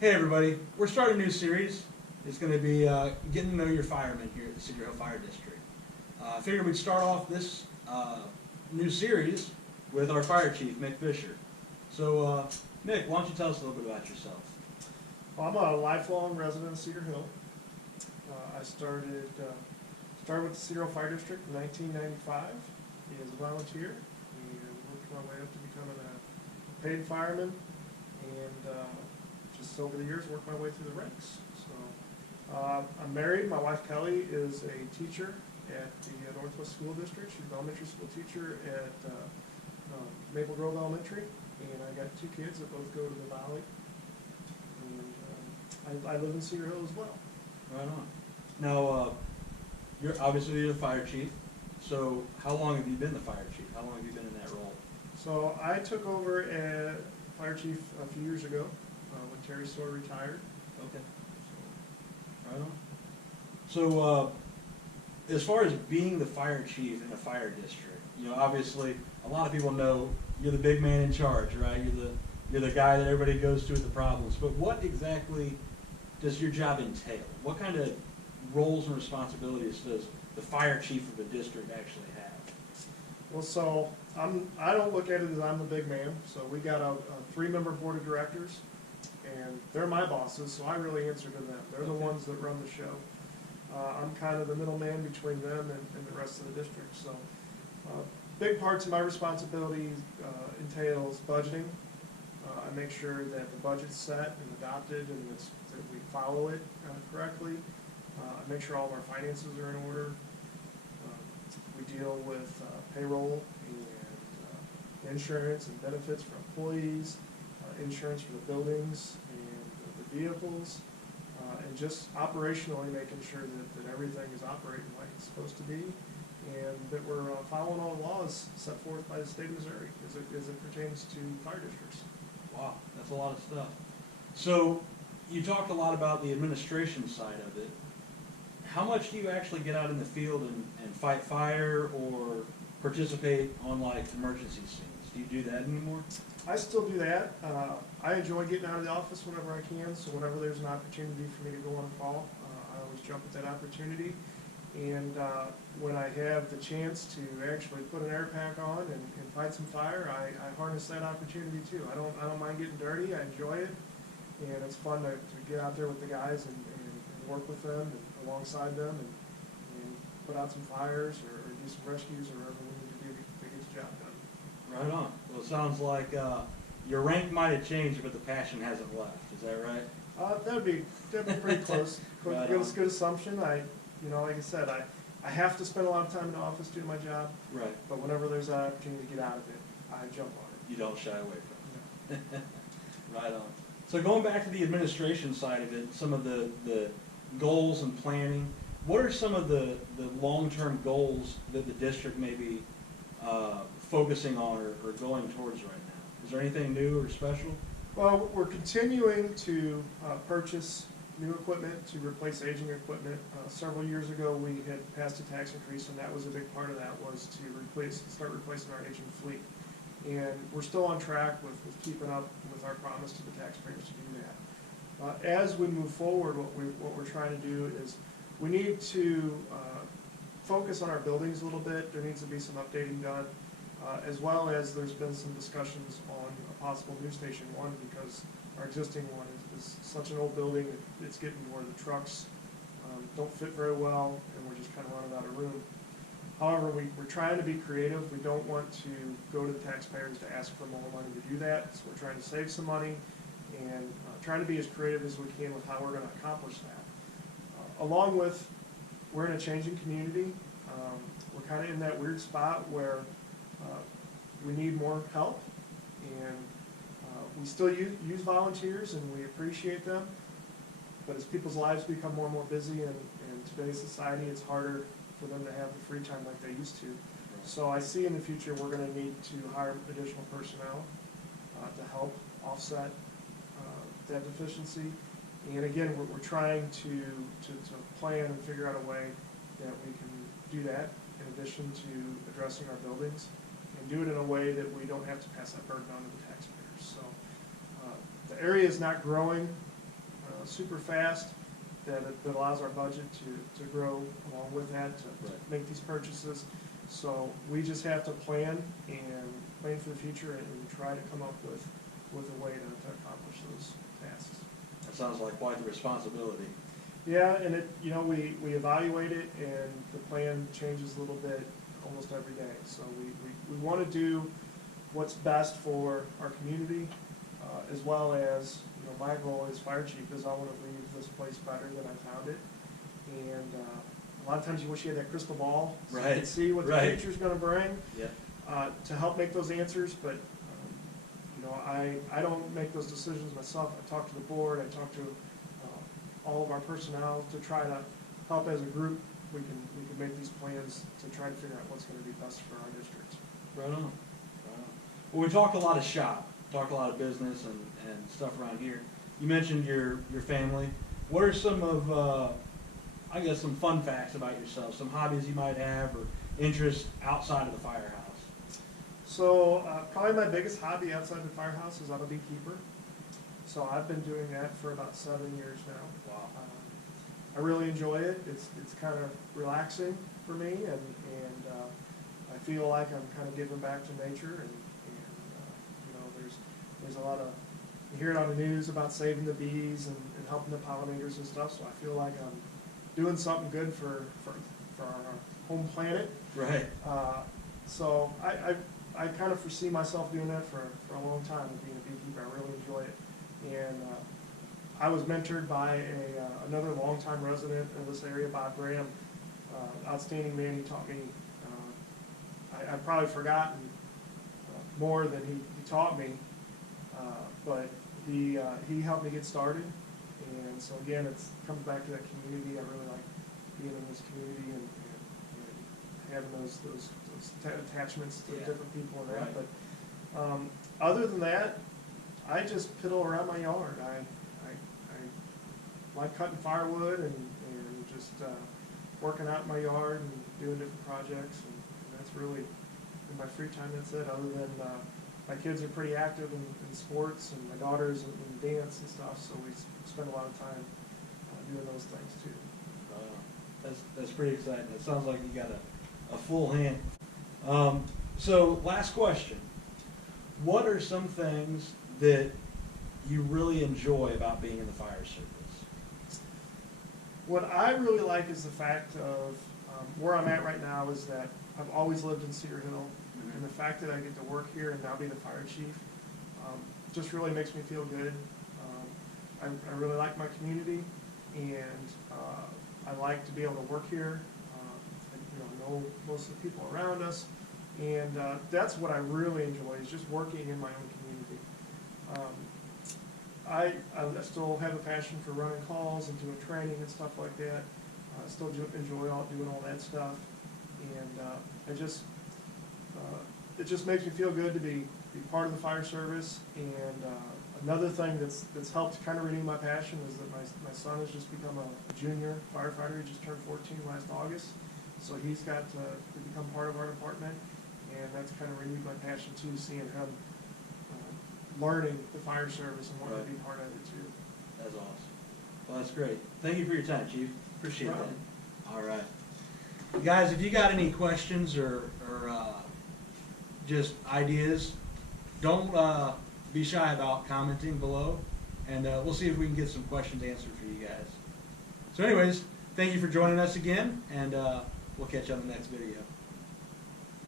Hey everybody, we're starting a new series. It's going to be getting to know your firemen here at the Cedar Hill Fire District. I figured we'd start off this new series with our fire chief, Mick Fisher. So Mick, why don't you tell us a little bit about yourself? Well, I'm a lifelong resident of Cedar Hill. I started with the Cedar Hill Fire District in 1995 as a volunteer, and worked my way up to becoming a paid fireman, and just over the years worked my way through the ranks. So I'm married. My wife Kelly is a teacher at the Northwest School District. She's an elementary school teacher at Maple Grove Elementary, and I got 2 kids that both go to the Valley. And I live in Cedar Hill as well. Right on. Now, you're the fire chief. So how long have you been the fire chief? How long have you been in that role? So I took over as fire chief a few years ago when Terry Sawyer retired. Okay. Right on. So as far as being the fire chief in a fire district, obviously a lot of people know you're the big man in charge, right? You're the guy that everybody goes to with the problems. But what exactly does your job entail? What kind of roles and responsibilities does the fire chief of the district actually have? Well, so I don't look at it as I'm the big man. So we got a 3-member board of directors, and they're my bosses, so I really answer to them. They're the ones that run the show. I'm kind of the middleman between them and the rest of the district. So big parts of my responsibility entails budgeting. I make sure that the budget's set and adopted and that we follow it correctly. I make sure all of our finances are in order. We deal with payroll and insurance and benefits for employees, insurance for the buildings and the vehicles, and just operationally making sure that everything is operating like it's supposed to be, and that we're following all the laws set forth by the state of Missouri as it pertains to fire districts. Wow, that's a lot of stuff. So you talked a lot about the administration side of it. How much do you actually get out in the field and fight fire or participate on like emergency scenes? Do you do that anymore? I still do that. I enjoy getting out of the office whenever I can, so whenever there's an opportunity for me to go on a call, I always jump at that opportunity. And when I have the chance to actually put an air pack on and fight some fire, I harness that opportunity too. I don't mind getting dirty. I enjoy it, and it's fun to get out there with the guys and work with them and alongside them and put out some fires or do some rescues or whatever we need to do to get the job done. Right on. Well, it sounds like your rank might have changed, but the passion hasn't left. Is that right? That'd be pretty close. Right Good assumption. Like I said, I have to spend a lot of time in the office doing my job. Right. But whenever there's an opportunity to get out of it, I jump on it. You don't shy away from it. Right on. So going back to the administration side of it, some of the goals and planning, what are some of the long-term goals that the district may be focusing on or going towards right now? Is there anything new or special? Well, we're continuing to purchase new equipment to replace aging equipment. Several years ago, we had passed a tax increase, and that was a big part of that, was to start replacing our aging fleet. And we're still on track with keeping up with our promise to the taxpayers to do that. As we move forward, what we're trying to do is we need to focus on our buildings a little bit. There needs to be some updating done, as well as there's been some discussions on a possible new Station 1, because our existing one is such an old building that it's getting where the trucks don't fit very well, and we're just kind of running out of room. However, we're trying to be creative. We don't want to go to the taxpayers to ask for more money to do that, so we're trying to save some money and trying to be as creative as we can with how we're going to accomplish that. Along with, we're in a changing community. We're kind of in that weird spot where we need more help, and we still use volunteers, and we appreciate them. But as people's lives become more and more busy in today's society, it's harder for them to have the free time like they used to. So I see in the future we're going to need to hire additional personnel to help offset that deficiency. And again, we're trying to plan and figure out a way that we can do that in addition to addressing our buildings, and do it in a way that we don't have to pass that burden on to the taxpayers. So the area is not growing super fast, that allows our budget to grow along with that, to make these purchases. So we just have to plan for the future and try to come up with a way to accomplish those tasks. That sounds like quite the responsibility. Yeah, and we evaluate it, and the plan changes a little bit almost every day. So we want to do what's best for our community, as well as, my goal as fire chief is I want to leave this place better than I found it. And a lot of times you wish you had that crystal ball, so you can see what the future's going to bring, to help make those answers. But I don't make those decisions myself. I talk to the board. I talk to all of our personnel to try to help as a group. We can make these plans to try to figure out what's going to be best for our district. Right on. Well, we talk a lot of shop, talk a lot of business and stuff around here. You mentioned your family. What are some of, I guess, some fun facts about yourself, some hobbies you might have or interests outside of the firehouse? So probably my biggest hobby outside the firehouse is I'm a beekeeper. So I've been doing that for about 7 years now. Wow. I really enjoy it. It's kind of relaxing for me, and I feel like I'm kind of giving back to nature. And there's a lot of, you hear it on the news about saving the bees and helping the pollinators and stuff. So I feel like I'm doing something good for our home planet. Right. So I kind of foresee myself doing that for a long time, being a beekeeper. I really enjoy it. And I was mentored by another longtime resident of this area, Bob Graham, outstanding man. He taught me, I've probably forgotten more than he taught me, but he helped me get started. And so again, it comes back to that community. I really like being in this community and having those attachments to different people and that. But other than that, I just piddle around my yard. I like cutting firewood and just working out in my yard and doing different projects, and that's really, in my free time, that's it. Other than my kids are pretty active in sports, and my daughter's in dance and stuff, so we spend a lot of time doing those things too. That's pretty exciting. It sounds like you got a full hand. So last question. What are some things that you really enjoy about being in the fire service? What I really like is the fact of where I'm at right now is that I've always lived in Cedar Hill, and the fact that I get to work here and now be the fire chief just really makes me feel good. I really like my community, and I like to be able to work here. I know most of the people around us, and that's what I really enjoy, is just working in my own community. I still have a passion for running calls and doing training and stuff like that. I still enjoy doing all that stuff, and it just makes me feel good to be part of the fire service. And another thing that's helped kind of renew my passion is that my son has just become a junior firefighter. He just turned 14 last August, so he's got to become part of our department, and that's kind of renewed my passion too, seeing him learning the fire service and wanting to be part of it too. That's awesome. Well, that's great. Thank you for your time, Chief. Appreciate that. All right. Guys, if you got any questions or just ideas, don't be shy about commenting below, and we'll see if we can get some questions answered for you guys. So anyways, thank you for joining us again, and we'll catch you on the next video.